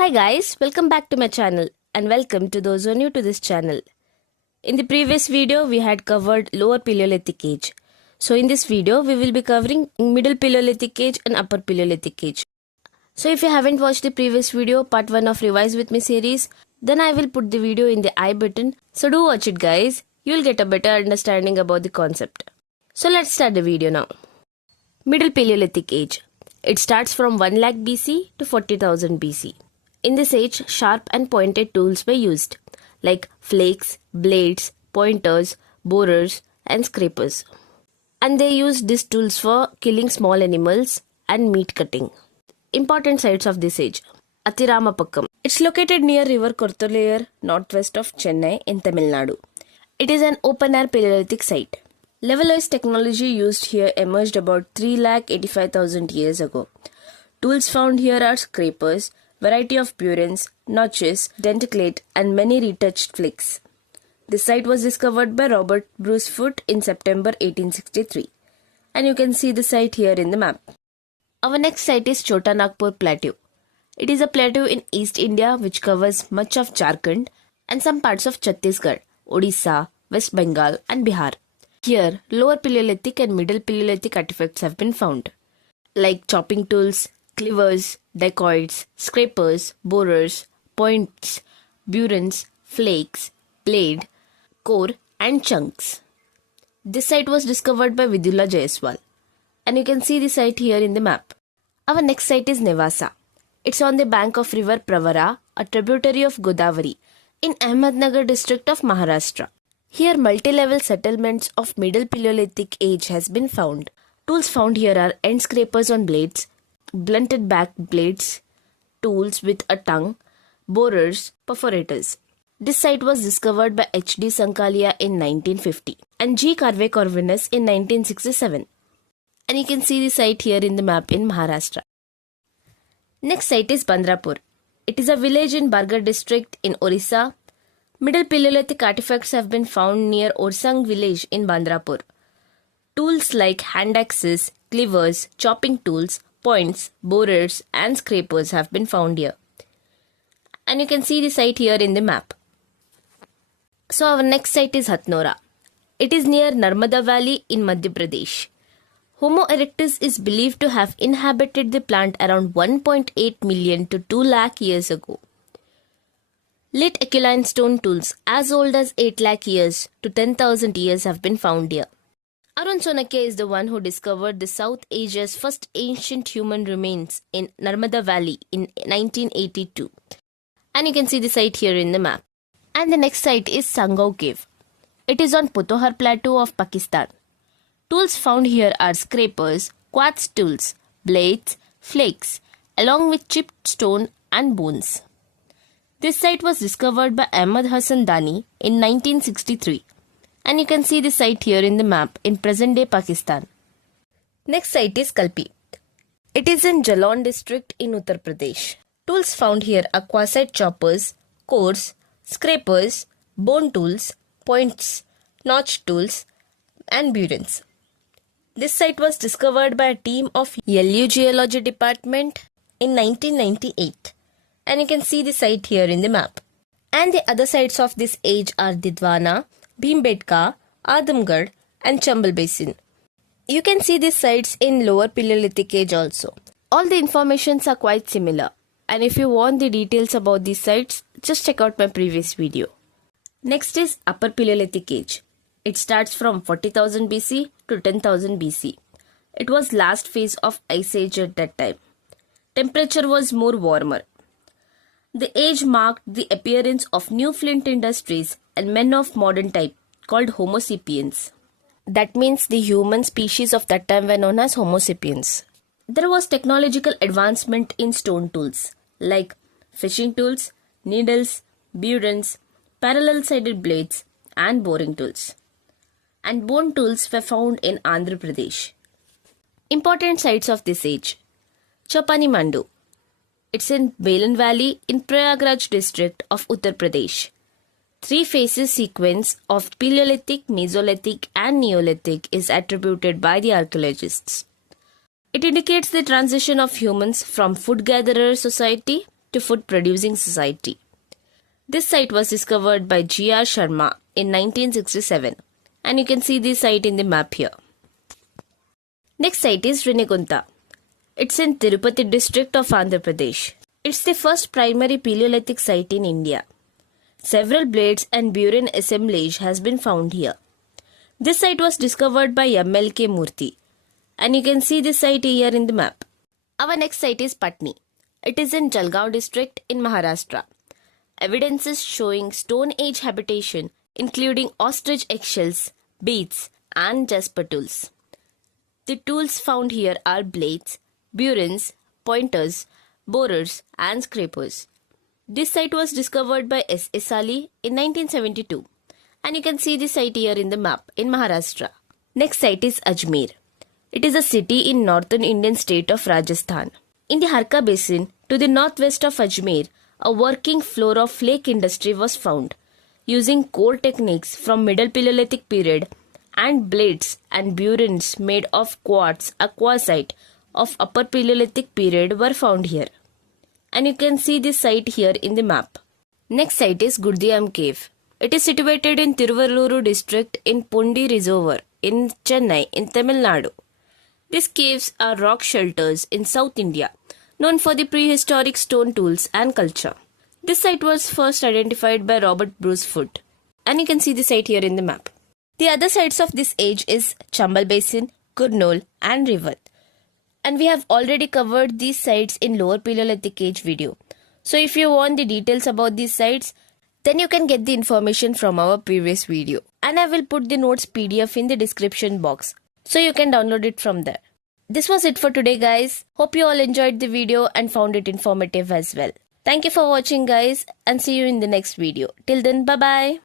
Hi guys, welcome back to my channel and welcome to those who are new to this channel. In the previous video, we had covered Lower Paleolithic Age. So in this video, we will be covering Middle Paleolithic Age and Upper Paleolithic Age. So if you haven't watched the previous video, part 1 of Revise With Me series, then I will put the video in the I button. So do watch it guys, you will get a better understanding about the concept. So let's start the video now. Middle Paleolithic Age. It starts from 1 lakh BC to 40,000 BC. In this age, sharp and pointed tools were used, like flakes, blades, pointers, borers, and scrapers. And they used these tools for killing small animals and meat cutting. Important sites of this age. Apakam. It's located near River Kortholayar, northwest of Chennai in Tamil Nadu. It is an open-air Paleolithic site. Levelized technology used here emerged about 3,85,000 years ago. Tools found here are scrapers, variety of burins, notches, denticlate, and many retouched flakes. This site was discovered by Robert Bruce Foote in September 1863. And you can see the site here in the map. Our next site is Chotan Nagpur Plateau. It is a plateau in East India which covers much of Jharkhand and some parts of Chhattisgarh, Odisha, West Bengal, and Bihar. Here, Lower Paleolithic and Middle Paleolithic artifacts have been found, like chopping tools, cleavers, dacoits, scrapers, borers, points, burins, flakes, blade, core, and chunks. This site was discovered by Vidula Jaiswal, and you can see the site here in the map. Our next site is Nevasa. It's on the bank of river Pravara, a tributary of Godavari, in Ahmednagar district of Maharashtra. Here, multi-level settlements of Middle Paleolithic Age has been found. Tools found here are end scrapers on blades, blunted back blades, tools with a tongue, borers, perforators. This site was discovered by H.D. Sankalia in 1950 and G. Carve Corvinus in 1967. And you can see the site here in the map in Maharashtra. Next site is Bandrapur. It is a village in Bargarh district in Orissa. Middle Paleolithic artifacts have been found near Orsang village in Bandrapur. Tools like hand axes, cleavers, chopping tools, points, borers, and scrapers have been found here. And you can see the site here in the map. So our next site is Hatnora. It is near Narmada Valley in Madhya Pradesh. Homo erectus is believed to have inhabited the plant around 1.8 million to 2 lakh years ago. Late Aquiline stone tools as old as 8 lakh years to 10,000 years have been found here. Arun Chanakya is the one who discovered the South Asia's first ancient human remains in Narmada Valley in 1982. And you can see the site here in the map. And the next site is Sango Cave. It is on Potohar Plateau of Pakistan. Tools found here are scrapers, quartz tools, blades, flakes, along with chipped stone and bones. This site was discovered by Ahmad Hassan Dani in 1963. And you can see the site here in the map in present-day Pakistan. Next site is Kpit. It is in Jalon district in Uttar Pradesh. Tools found here are quartzite choppers, cores, scrapers, bone tools, points, notch tools, and burins. This site was discovered by a team of LU Geology Department in 1998. And you can see the site here in the map. And the other sites of this age are Didwana, Bhimbetka, Adamgarh, and Chambal Basin. You can see these sites in Lower Paleolithic Age also. All the informations are quite similar. And if you want the details about these sites, just check out my previous video. Next is Upper Paleolithic Age. It starts from 40,000 BC to 10,000 BC. It was last phase of Ice Age at that time. Temperature was more warmer. The age marked the appearance of new flint industries and men of modern type called Homo sapiens. That means the human species of that time were known as Homo sapiens. There was technological advancement in stone tools like fishing tools, needles, burins, parallel-sided blades, and boring tools. And bone tools were found in Andhra Pradesh. Important sites of this age. Chopan Mandu. It's in Balan Valley in Prayagraj district of Uttar Pradesh. 3 phases sequence of Paleolithic, Mesolithic and Neolithic is attributed by the archaeologists. It indicates the transition of humans from food gatherer society to food producing society. This site was discovered by G.R. Sharma in 1967, and you can see this site in the map here. Next site is Renegunta. It's in Tirupati district of Andhra Pradesh. It's the first primary Paleolithic site in India. Several blades and burin assemblage has been found here. This site was discovered by M.L.K. Murthy, and you can see this site here in the map. Our next site is Patni. It is in Jalgaon district in Maharashtra. Evidences showing Stone Age habitation including ostrich eggshells, beads and jasper tools. The tools found here are blades, burins, pointers, borers and scrapers. This site was discovered by S. Ali in 1972, and you can see the site here in the map in Maharashtra. Next site is Ajmir. It is a city in northern Indian state of Rajasthan. In the Harka basin to the northwest of Ajmir, a working floor of flake industry was found using core techniques from Middle Paleolithic period, and blades and burins made of quartz, a quartzite of Upper Paleolithic period were found here. And you can see this site here in the map. Next site is Gam Cave. It is situated in Tiruvallur district in Pundi Reservoir in Chennai in Tamil Nadu. These caves are rock shelters in South India, known for the prehistoric stone tools and culture. This site was first identified by Robert Bruce Foote, and you can see the site here in the map. The other sites of this age is Chambal Basin, Kurnool and Rivat. And we have already covered these sites in Lower Paleolithic Age video. So if you want the details about these sites, then you can get the information from our previous video. And I will put the notes PDF in the description box, so you can download it from there. This was it for today guys. Hope you all enjoyed the video and found it informative as well. Thank you for watching guys, and see you in the next video. Till then, bye bye.